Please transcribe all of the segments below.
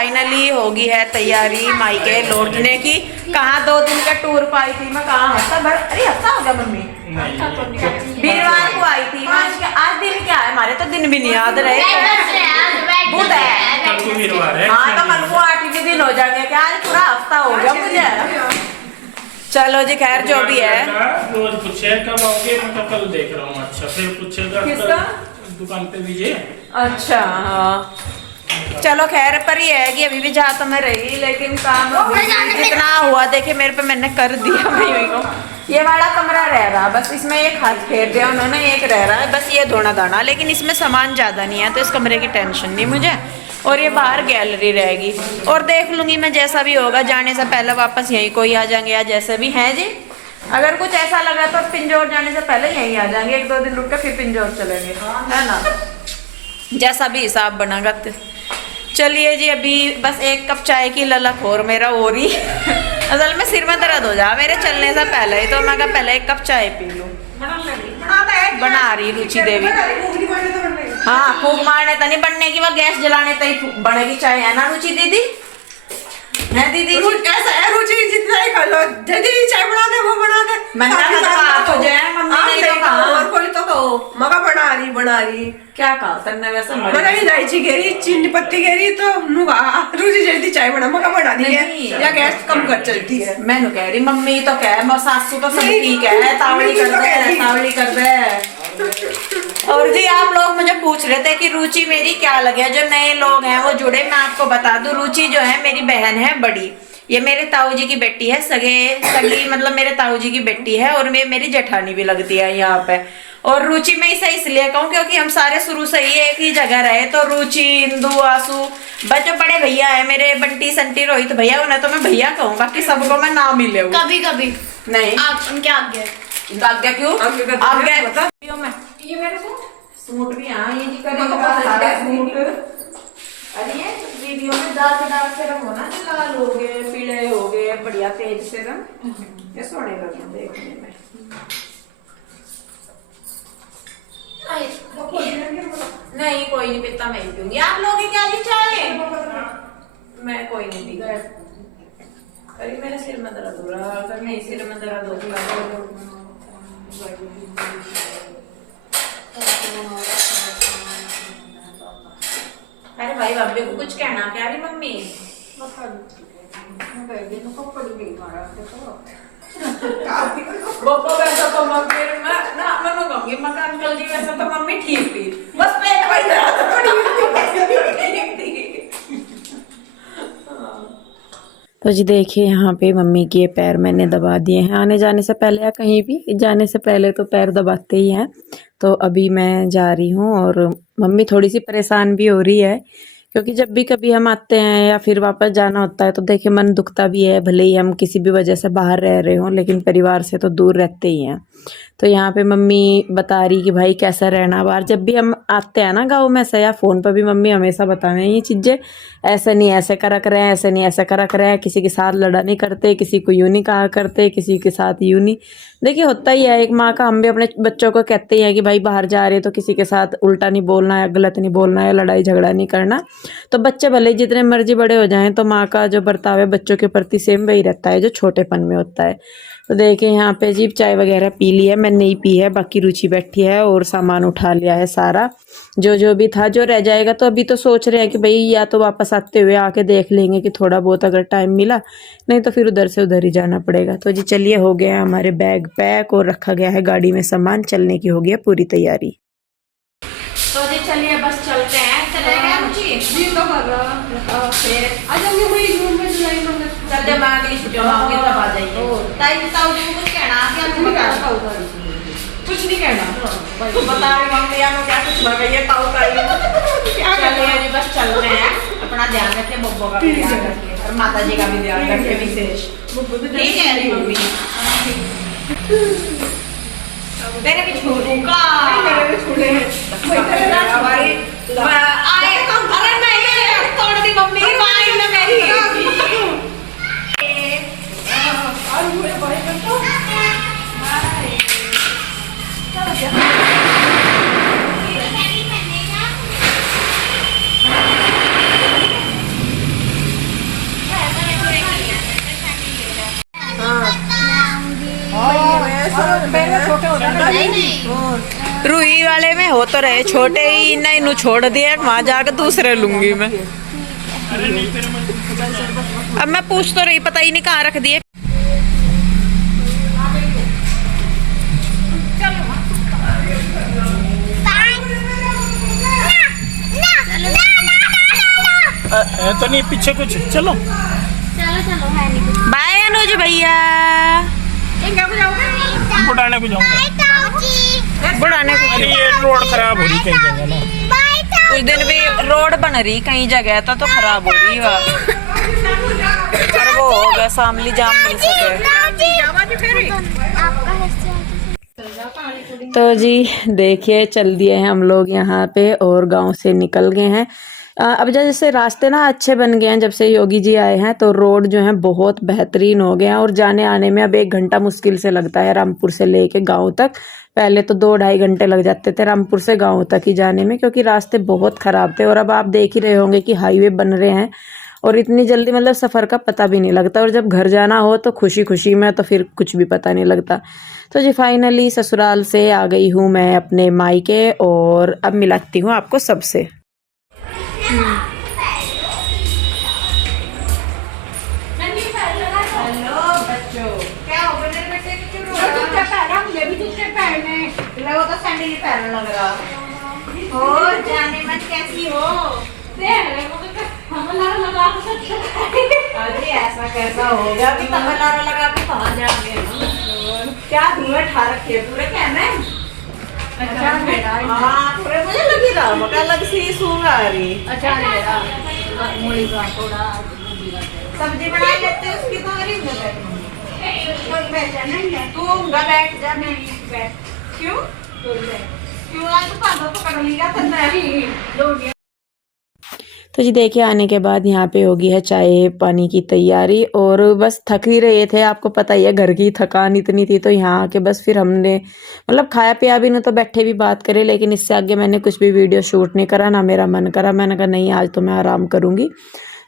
Finally होगी है तैयारी मायके लौटने की। कहाँ 2 दिन का टूर पर आई थी मैं, कहाँ हफ्ता भर, अरे हफ्ता हो गया मम्मी, वीरवार को आई थी। आज दिन क्या है, हमारे तो दिन भी नहीं याद रहे। बुध है, हाँ तो कल को 8 दिन हो जाएंगे क्या, आज पूरा हफ्ता हो गया मुझे। चलो जी खैर जो भी है। रोज पूछे कब आओगे, मैं तो कल देख रहा हूँ। अच्छा फिर पूछेगा किसका, दुकान पे भी। अच्छा हाँ चलो खैर, पर ये है कि अभी भी जहाँ तो मैं रही, लेकिन काम जितना हुआ देखे मेरे पे मैंने कर दिया। भाई को ये वाला कमरा रह रहा, बस इसमें एक हाथ फेर दिया उन्होंने, एक रह रहा है बस ये धोना दाना, लेकिन इसमें सामान ज़्यादा नहीं है तो इस कमरे की टेंशन नहीं मुझे। और ये बाहर गैलरी रहेगी, और देख लूँगी मैं जैसा भी होगा, जाने से पहले वापस यहीं कोई आ जाएंगे या जैसे भी हैं जी। अगर कुछ ऐसा लगा तो पिंजौर जाने से पहले यहीं आ जाएंगे, 1-2 दिन रुक के फिर पिंजौर चलेंगे, है ना, जैसा भी हिसाब बनागा। चलिए जी, अभी बस 1 कप चाय की ललक और मेरा हो रही। असल में सिर में दर्द हो जा मेरे चलने से पहले ही, तो मैं कहा पहले 1 कप चाय पी लूँ। बना रही रुचि देवी, हाँ फूक मारने तो नहीं बनने की, वह गैस जलाने तो ही बनेगी चाय, है ना रुचि दीदी, है दीदी? ऐसा है रुचि, जितना ही कर लो, दीदी चाय बना दे वो बना दे, मैंने कहा हो जाए मम्मी ने कहा, और कोई तो कहो मगा बना रही क्या कहा तन्ने वैसे मैंने इलायची घेरी, चीनी पत्ती घेरी, तो नुगा रुचि जल्दी चाय बना, मगा बना दी है या गैस कम कर चलती है। मैंने कह रही मम्मी तो कह, सासू तो सब ठीक है, तावड़ी कर दे तावड़ी कर दे। और जी आप लोग मुझे पूछ रहे थे कि रुचि मेरी क्या लगे, जो नए लोग हैं वो जुड़े, मैं आपको बता दूं रुचि जो है मेरी बहन है बड़ी, ये मेरे ताऊ जी की बेटी है, सगी मतलब मेरे ताऊ जी की बेटी है, और मेरी जेठानी भी लगती है यहाँ पे। और रुचि में इसे इसलिए कहूँ क्योंकि हम सारे शुरू से ही एक ही जगह रहे, तो रुचि, इंदू, आसू, बच्चों बड़े भैया है मेरे, बंटी, संटी, रोहित भैया, उन्हें तो मैं भैया कहूँ, बाकी सबको मैं नाम ही ले। कभी कभी नहीं आप उनके आगे आज्ञा क्यों, आज्ञा ये मेरे को सूट भी, हाँ ये जी करेंगे। अरे ये वीडियो में दाग से रंग होना, लाल हो गए, पीले हो गए, बढ़िया तेज से रंग, ये सोने लगे देखने में। नहीं कोई नहीं पीता, मैं ही पीऊंगी। आप लोग क्या जी चाय? मैं कोई नहीं पी। अरे मेरे सिर में दर्द हो रहा, अगर नहीं सिर में दर्द हो अरे भाई बाबे को कुछ कहना क्या रही मम्मी? बप्पा वैसा तो मम्मी मैं कहूँगी मकान अंकल जी वैसा तो मम्मी ठीक थी, बस पेट तो जी देखिए यहाँ पे मम्मी के पैर मैंने दबा दिए हैं, आने जाने से पहले या कहीं भी जाने से पहले तो पैर दबाते ही हैं। तो अभी मैं जा रही हूँ, और मम्मी थोड़ी सी परेशान भी हो रही है, क्योंकि जब भी कभी हम आते हैं या फिर वापस जाना होता है तो देखिए मन दुखता भी है, भले ही हम किसी भी वजह से बाहर रह रहे हों, लेकिन परिवार से तो दूर रहते ही हैं। तो यहाँ पे मम्मी बता रही कि भाई कैसा रहना बाहर, जब भी हम आते हैं ना गाँव में से या फ़ोन पर भी मम्मी हमेशा बतावे ये चीज़ें, ऐसे नहीं ऐसे करा करें, ऐसे नहीं ऐसे करा करें, किसी के साथ लड़ा नहीं करते, किसी को यूँ नहीं कहा करते, किसी के साथ यूँ नहीं। देखिए होता ही है एक माँ का, हम भी अपने बच्चों को कहते ही हैं कि भाई बाहर जा रहे हैं तो किसी के साथ उल्टा नहीं बोलना है, गलत नहीं बोलना है, लड़ाई झगड़ा नहीं करना। तो बच्चे भले जितने मर्जी बड़े हो जाएं, तो माँ का जो बर्ताव है बच्चों के प्रति सेम वही रहता है जो छोटेपन में होता है। तो देखिए यहाँ पे जी चाय वगैरह पी ली है, मैं नहीं पी है, बाकी रुचि बैठी है और सामान उठा लिया है सारा, जो भी था, जो रह जाएगा तो अभी तो सोच रहे हैं कि भाई या तो वापस आते हुए आके देख लेंगे कि थोड़ा बहुत अगर टाइम मिला, नहीं तो फिर उधर से उधर ही जाना पड़ेगा। तो जी चलिए हो गया है हमारे बैग पैक और रखा गया है गाड़ी में सामान, चलने की हो गई है पूरी तैयारी। तो जी चलिए बस चलते हैं, चलेगा रुचि जी तो कर रहा फिर आ जाएंगे वही जून में जुलाई में। चल जब अगली छुट्टियों में होंगे तब आ जाइए। ताई ताऊ जी को कुछ कहना क्या, कुछ नहीं कहना, तो बता रहे मम्मी यार क्या कुछ लगा ये ताऊ का चलिए जी बस चल रहे हैं, अपना ध्यान रखिए, बब्बो का भी ध्यान रखिए और माता जी का भी ध्यान रखिए विशेष, ठीक है रही मम्मी। तेरे भी छोड़ूंगा, मेरे भी छोड़े आए, अरे नहीं तोड़ दी मम्मी पानी में मेरी। तो रहे छोटे ही, इन्हें इन्हू छोड़ दिया, वहां जाकर दूसरे लूंगी मैं। अब मैं पूछ तो रही, पता ही नहीं कहाँ रख दिए। तो नहीं पीछे कुछ, चलो बाय अनुज भैया। बुढ़ाने को जाऊंगा, बुढ़ाने को अरे ये रोड खराब हो रही कई जगह ना, उस दिन भी रोड बन रही कई जगह तो खराब हो रही है, पर वो हो गया शामली जाम मिल सके। तो जी देखिए चल दिए हैं हम लोग यहाँ पे और गांव से निकल गए हैं। अब जैसे रास्ते ना अच्छे बन गए हैं जब से योगी जी आए हैं, तो रोड जो है बहुत बेहतरीन हो गए हैं और जाने आने में अब 1 घंटा मुश्किल से लगता है रामपुर से लेके गांव तक। पहले तो 2-2.5 घंटे लग जाते थे रामपुर से गांव तक ही जाने में, क्योंकि रास्ते बहुत खराब थे। और अब आप देख ही रहे होंगे कि हाईवे बन रहे हैं और इतनी जल्दी मतलब सफ़र का पता भी नहीं लगता, और जब घर जाना हो तो खुशी खुशी में तो फिर कुछ भी पता नहीं लगता। तो जी फाइनली ससुराल से आ गई हूँ मैं अपने मायके, और अब मिलाती हूँ आपको सबसे। और जाने मन कैसी हो? अरे ऐसा कैसा हो गया? अभी तबला लगा के कहाँ जाएंगे? क्या धुएं ठा रखे पूरे कहने? अच्छा बेटा, हाँ पूरे मुझे लगी रहा मका लग सी सूंगा रही। अच्छा बेटा, मूली का थोड़ा सब्जी बना लेते उसकी तो अरे तू बैठ जा, मैं बैठ। क्यों क्यों आज तो पापा पकड़ लिया था मैं। तो जी देखिए आने के बाद यहाँ पे होगी है चाय पानी की तैयारी, और बस थक ही रहे थे, आपको पता ही है घर की थकान इतनी थी। तो यहाँ आके बस फिर हमने मतलब खाया पिया भी नहीं, तो बैठे भी बात करे, लेकिन इससे आगे मैंने कुछ भी वीडियो शूट नहीं करा, ना मेरा मन करा। मैंने कहा नहीं आज तो मैं आराम करूँगी।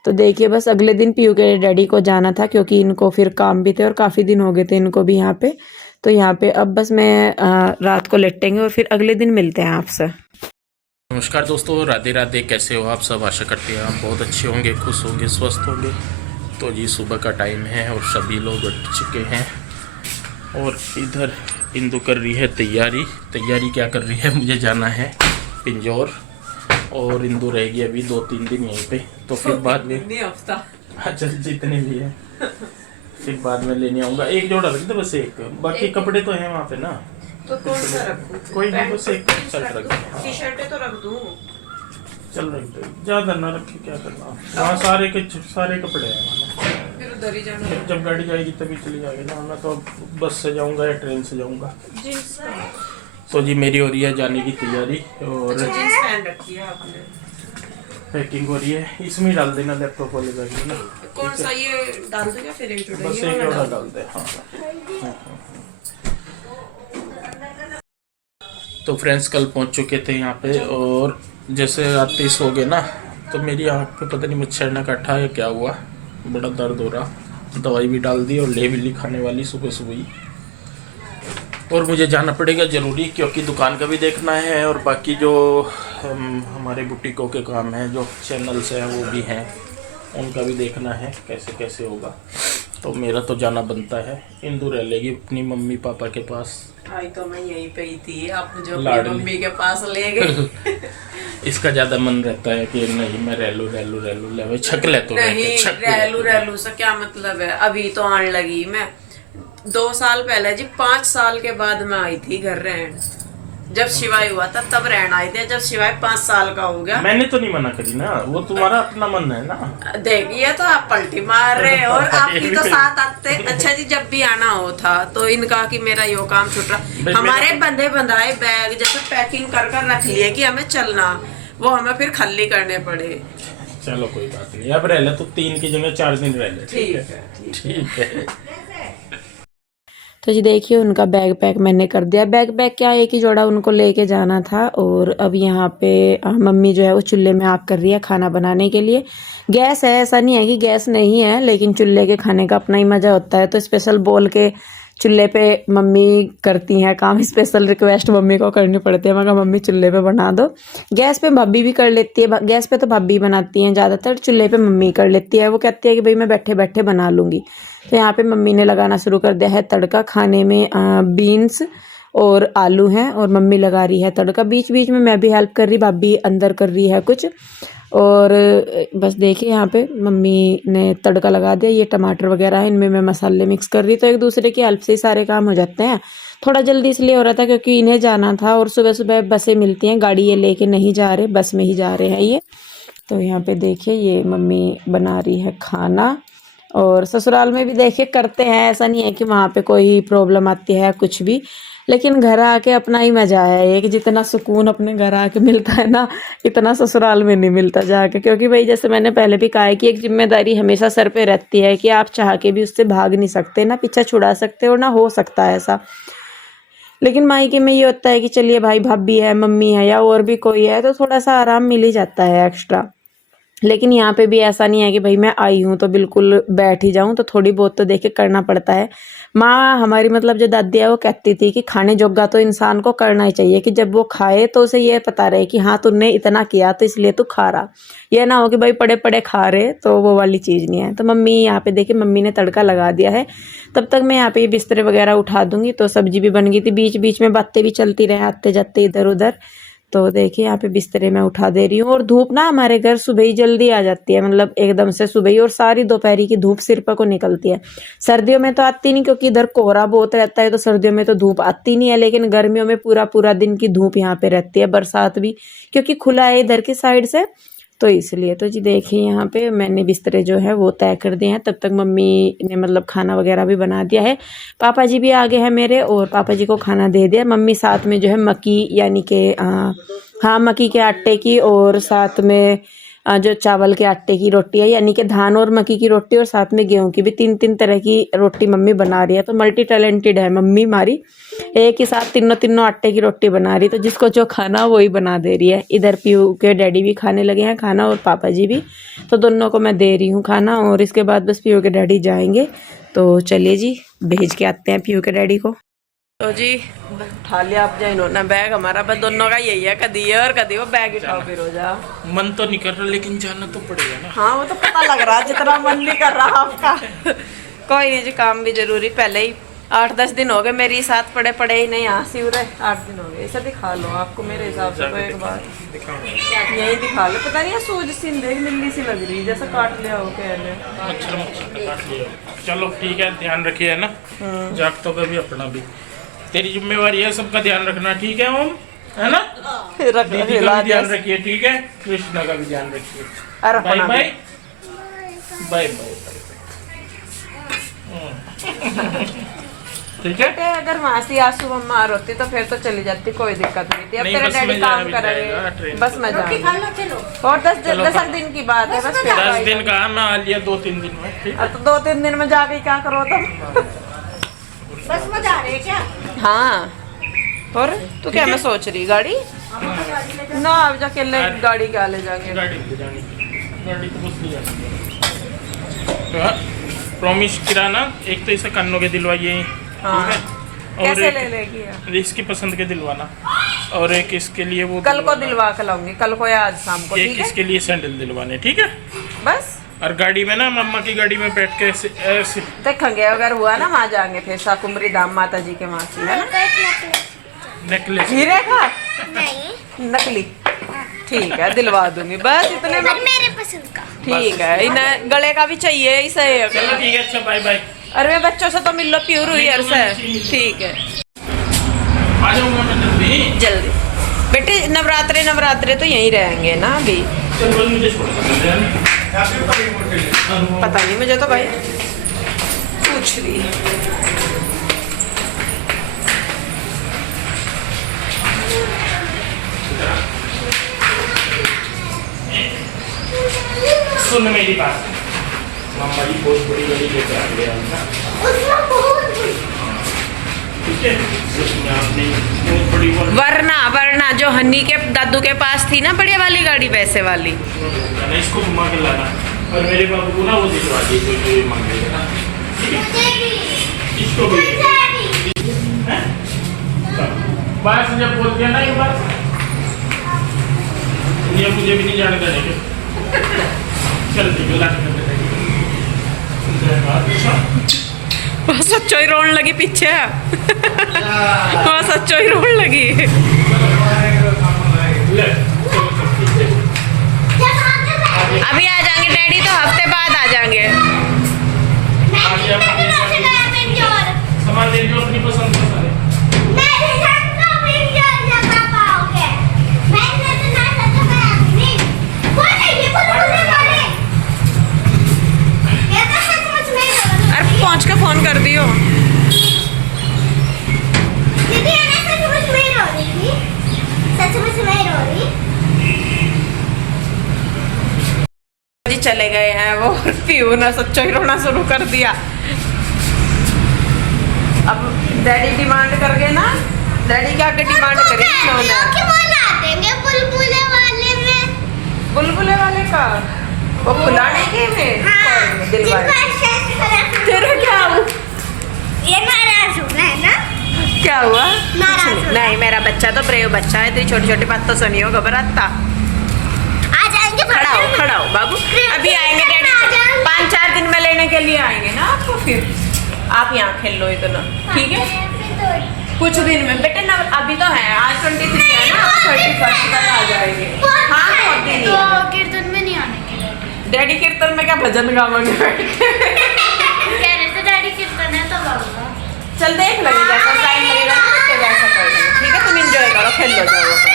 तो देखिए बस अगले दिन पीयू के डैडी को जाना था, क्योंकि इनको फिर काम भी थे और काफ़ी दिन हो गए थे इनको भी यहाँ पे। तो यहाँ पे अब बस मैं रात को लेटेंगे और फिर अगले दिन मिलते हैं आपसे। नमस्कार दोस्तों, राधे राधे। कैसे हो आप सब? आशा करते हैं आप बहुत अच्छे होंगे, खुश होंगे, स्वस्थ होंगे। तो जी सुबह का टाइम है और सभी लोग उठ चुके हैं, और इधर इंदु कर रही है तैयारी क्या कर रही है? मुझे जाना है पिंजौर, और इंदु रहेगी अभी 2-3 दिन यहीं पे। तो फिर बाद में अच्छा जितने भी है फिर बाद में लेने आऊँगा। एक जोड़ा रख दो बस, एक बाकी कपड़े तो हैं वहाँ पे ना, तो कौन सा रखूं? कोई नहीं, बस एक शर्ट रख दो। टी शर्टें तो रख दूं। चल रख दो, ज्यादा ना रखे, क्या करना वहाँ सारे कपड़े हैं वहाँ। फिर उधर ही जाना। फिर जब गाड़ी जाएगी तभी चली जाएगी ना, मैं तो बस से जाऊँगा या ट्रेन से जाऊँगा। तो जी मेरी हो रही है जाने की तैयारी, और जींस पहन रखी है आपने? पैकिंग हो रही है, इसमें डाल देना लैपटॉप वाले बैग में ना। कौन सा ये डाल दो या फिर एक जोड़ा? बस एक जोड़ा डाल दे। हाँ। तो फ्रेंड्स कल पहुंच चुके थे यहाँ पे, और जैसे रात सो गए ना, तो मेरी आँख पे पता नहीं मच्छर ने काटा है क्या हुआ, बड़ा दर्द हो रहा। दवाई भी डाल दी और ले भी ली खाने वाली सुबह सुबह ही। और मुझे जाना पड़ेगा ज़रूरी, क्योंकि दुकान का भी देखना है, और बाकी जो हमारे बुटीकों के काम हैं, जो चैनल्स हैं वो भी हैं, उनका भी देखना है कैसे कैसे होगा। तो मेरा तो जाना बनता है। इंदु रह लेगी अपनी मम्मी पापा के पास। आई तो मैं यहीं पे ही थी, आप मुझे अपनी लाडली। मम्मी के पास ले गए। इसका ज़्यादा मन रहता है कि नहीं मैं रह लूँ ले छक ले तो नहीं, रहलू से क्या मतलब है? अभी तो आने लगी मैं 2 साल पहले जी, 5 साल के बाद मैं आई थी घर रहन। जब शिवाय हुआ था तब रहन आई थी, जब शिवाय 5 साल का हो गया। मैंने तो नहीं मना करी ना, वो तुम्हारा अपना मन है ना। देखिए तो आप पलटी मार रहे और आपकी तो साथ आते। अच्छा जी जब भी आना हो था तो इनका कि मेरा यो काम छूट रहा, हमारे बंधे बंधाए बैग जैसे पैकिंग कर कर रख लिए कि हमें चलना, वो हमें फिर खाली करने पड़े। चलो कोई बात नहीं, अब रह ले तो 3 की जगह 4 दिन रह ले। ठीक है। तो जी देखिए उनका बैग पैक मैंने कर दिया। बैग पैक क्या एक ही जोड़ा उनको लेके जाना था। और अब यहाँ पे मम्मी जो है वो चूल्हे में आग कर रही है खाना बनाने के लिए। गैस है, ऐसा नहीं है कि गैस नहीं है, लेकिन चूल्हे के खाने का अपना ही मज़ा होता है। तो स्पेशल बोल के चूल्हे पे मम्मी करती हैं काम, स्पेशल रिक्वेस्ट मम्मी को करनी पड़ती है। मैं कहा मम्मी चूल्हे पे बना दो। गैस पे भाभी भी कर लेती है, गैस पे तो भाभी बनाती हैं ज़्यादातर, चूल्हे पे मम्मी कर लेती है। वो कहती है कि भाई मैं बैठे बैठे बना लूँगी। तो यहाँ पे मम्मी ने लगाना शुरू कर दिया है तड़का। खाने में बीन्स और आलू हैं और मम्मी लगा रही है तड़का। बीच बीच में मैं भी हेल्प कर रही, भाभी अंदर कर रही है कुछ। और बस देखिए यहाँ पे मम्मी ने तड़का लगा दिया। ये टमाटर वगैरह है, इनमें मैं मसाले मिक्स कर रही। तो एक दूसरे की हेल्प से ही सारे काम हो जाते हैं। थोड़ा जल्दी इसलिए हो रहा था क्योंकि इन्हें जाना था और सुबह सुबह बसें मिलती हैं, गाड़ी ये लेके नहीं जा रहे, बस में ही जा रहे हैं ये। तो यहाँ पे देखिए ये मम्मी बना रही है खाना। और ससुराल में भी देखिए करते हैं, ऐसा नहीं है कि वहाँ पे कोई प्रॉब्लम आती है कुछ भी, लेकिन घर आके अपना ही मजा है। एक जितना सुकून अपने घर आके मिलता है ना, इतना ससुराल में नहीं मिलता जाके। क्योंकि भाई जैसे मैंने पहले भी कहा है कि एक जिम्मेदारी हमेशा सर पे रहती है कि आप चाह के भी उससे भाग नहीं सकते, ना पीछा छुड़ा सकते और ना हो सकता है ऐसा। लेकिन मायके में ये होता है कि चलिए भाई भाभी है, मम्मी है या और भी कोई है तो थोड़ा सा आराम मिल ही जाता है एक्स्ट्रा। लेकिन यहाँ पे भी ऐसा नहीं है कि भाई मैं आई हूँ तो बिल्कुल बैठ ही जाऊँ, तो थोड़ी बहुत तो देख के करना पड़ता है। माँ हमारी मतलब जो दादी है वो कहती थी कि खाने जोगा तो इंसान को करना ही चाहिए, कि जब वो खाए तो उसे ये पता रहे कि हाँ तूने इतना किया तो इसलिए तू खा रहा। ये ना हो कि भाई पड़े पड़े खा रहे, तो वो वाली चीज़ नहीं है। तो मम्मी यहाँ पे देखिए मम्मी ने तड़का लगा दिया है। तब तक मैं यहाँ पे बिस्तरे वगैरह उठा दूंगी। तो सब्जी भी बन गई थी, बीच बीच में बातें भी चलती रहे आते जाते इधर उधर। तो देखिए यहाँ पे बिस्तरे में उठा दे रही हूँ। और धूप ना हमारे घर सुबह ही जल्दी आ जाती है, मतलब एकदम से सुबह ही, और सारी दोपहरी की धूप सिर पर को निकलती है। सर्दियों में तो आती नहीं क्योंकि इधर कोहरा बहुत रहता है, तो सर्दियों में तो धूप आती नहीं है। लेकिन गर्मियों में पूरा पूरा दिन की धूप यहाँ पे रहती है, बरसात भी क्योंकि खुला है इधर की साइड से, तो इसलिए। तो जी देखिए यहाँ पे मैंने बिस्तरे जो है वो तय कर दिए हैं। तब तक मम्मी ने मतलब खाना वगैरह भी बना दिया है। पापा जी भी आ गए हैं मेरे और पापा जी को खाना दे दिया। मम्मी साथ में जो है मक्की यानी कि हाँ मक्की के आटे की, और साथ में जो चावल के आटे की रोटी है यानी कि धान और मक्की की रोटी, और साथ में गेहूं की भी, 3 तरह की रोटी मम्मी बना रही है। तो मल्टी टैलेंटेड है मम्मी हमारी, एक ही साथ तीनों आटे की रोटी बना रही। तो जिसको जो खाना वही बना दे रही है। इधर पीयू के डैडी भी खाने लगे हैं खाना और पापा जी भी, तो दोनों को मैं दे रही हूँ खाना। और इसके बाद बस पीयू के डैडी जाएंगे। तो चलिए जी भेज के आते हैं पीयू के डैडी को। तो जी उठा लिया आप इन्होंने बैग हमारा, बस दोनों का यही है, कदी ये और कदी वो बैग उठाओ फिर हो जा। मन तो नहीं कर रहा लेकिन जाना तो पड़ेगा ना। हाँ वो तो पता लग रहा है, जितना मन नहीं कर रहा आपका। कोई नहीं जी, काम भी जरूरी। पहले ही 8-10 दिन हो गए मेरी साथ पड़े पड़े ही नहीं, यहाँ से उरे 8 दिन हो गए। इसे दिखा लो आपको मेरे हिसाब से तो एक बार यही दिखा लो। पता नहीं सूज सी नीली सी लग रही है, जैसे काट लिया हो पहले। मच्छर काट लिया। चलो ठीक है, ध्यान रखिए है ना, जागतों पे भी अपना भी। तेरी जिम्मेवारी है सबका ध्यान रखना, ठीक है ओम, है ना? दीदी का भी ध्यान रखिए, ठीक है? कृष्णा का भी ध्यान रखिए। Bye bye bye bye. ठीक है। अगर वहाँ से आंसू बीमार होती तो फिर तो चली जाती, कोई दिक्कत नहीं थी। अब तेरे डैडी काम करेंगे, बस मैं जाऊंगी। और 10 दिन की बात है बस। 10 दिन का मैं आ लिया 2-3 दिन में, ठीक है? तो 2-3 दिन में जाके क्या करो तुम? बस में जा रहे क्या? हाँ। और तू क्या मैं सोच रही गाड़ी ना, अब जाके गाड़ी क्या ले जाएंगे? गाड़ी तो बस ले जाएंगे। प्रॉमिस किराना एक तो इसे कानों के दिलवाइए, हाँ। ठीक है? और कैसे ले लेगी? इसकी पसंद के दिलवाना, और एक इसके लिए वो कल को दिलवा के लाऊंगी, कल को या आज शाम को, एक ठीक है? इसके लिए सैंडल दिलवाने, ठीक है? बस। और गाड़ी में ना मम्मा की गाड़ी में बैठ के ऐसे देखेंगे, अगर हुआ ना वहाँ जाएंगे फिर शाकुम्भरी धाम माता जी के वहाँ से, है ना? नेकलेस हीरे का नहीं, नकली, ठीक है दिलवा दूंगी। बस इतने में मेरे पसंद का ठीक है। इन्हें गले का भी चाहिए इसे। चलो ठीक है, अच्छा बाय बाय। अरे बच्चों से तो मिल लो प्योर हुई यार से, ठीक है आ जाऊंगा मैं जल्दी। जल्दी। बेटे नवरात्रे तो यहीं रहेंगे ना अभी? चल बस मुझे छोड़ दो। पता नहीं मुझे तो भाई, पूछ रही है। सुन मेरी बात, मम्मा जी बहुत बड़ी गाड़ी लेकर आ गया ना, ठीक है? उसमें आपने बहुत बड़ी वरना जो हन्नी के दादू के पास थी ना बढ़िया वाली गाड़ी, वैसे वाली इसको घुमा के लाना, और मेरे बाबू को ना वो दिलवा दी जो ये मांगेगा ना, ठीक है? इसको भी बस जब बोल दिया ना एक बार, ये मुझे भी नहीं जाने देंगे। चल ठीक है, वो सच्चो ही रोने लगी पीछे। वो सच्चो ही रोने लगी। अभी आ जाएंगे डैडी, तो हफ्ते बाद आ जाएंगे। सामान ले लो अपनी पसंद का सारे। अरे पहुंच के फोन कर दियो। जी चले गए हैं वो, पीयू ने सच्चो ही रोना शुरू कर दिया। अब डैडी डिमांड कर गए ना, डैडी क्या के डिमांड करी इन्होंने? बुलबुले वाले का वो फुलाने के में दिलवाए। तेरा क्या हुआ? क्या हुआ? नहीं, मेरा बच्चा तो ब्रेव बच्चा है, तेरी छोटी छोटी बात तो सुनियो, घबराता। खड़ा हो बाबू, अभी आएंगे डैडी, 5-4 दिन में लेने के लिए आएंगे ना आपको, फिर आप यहाँ खेल लो इतना, ठीक है? कुछ दिन में बेटे ना, अभी तो है, आज 23 है ना, 31 तक आ जाएंगे। हाँ बहुत दिन ही है। कीर्तन में नहीं आने के लिए डैडी कीर्तन में क्या भजन गावांगे बैठ के? कह रहे थे डैडी कीर्तन है तो गाऊंगा। चल देख लेंगे, जैसा टाइम लगेगा ना, तो वैसा कर लेंगे, ठीक है? तुम एंजॉय करो, खेल लो जाओ।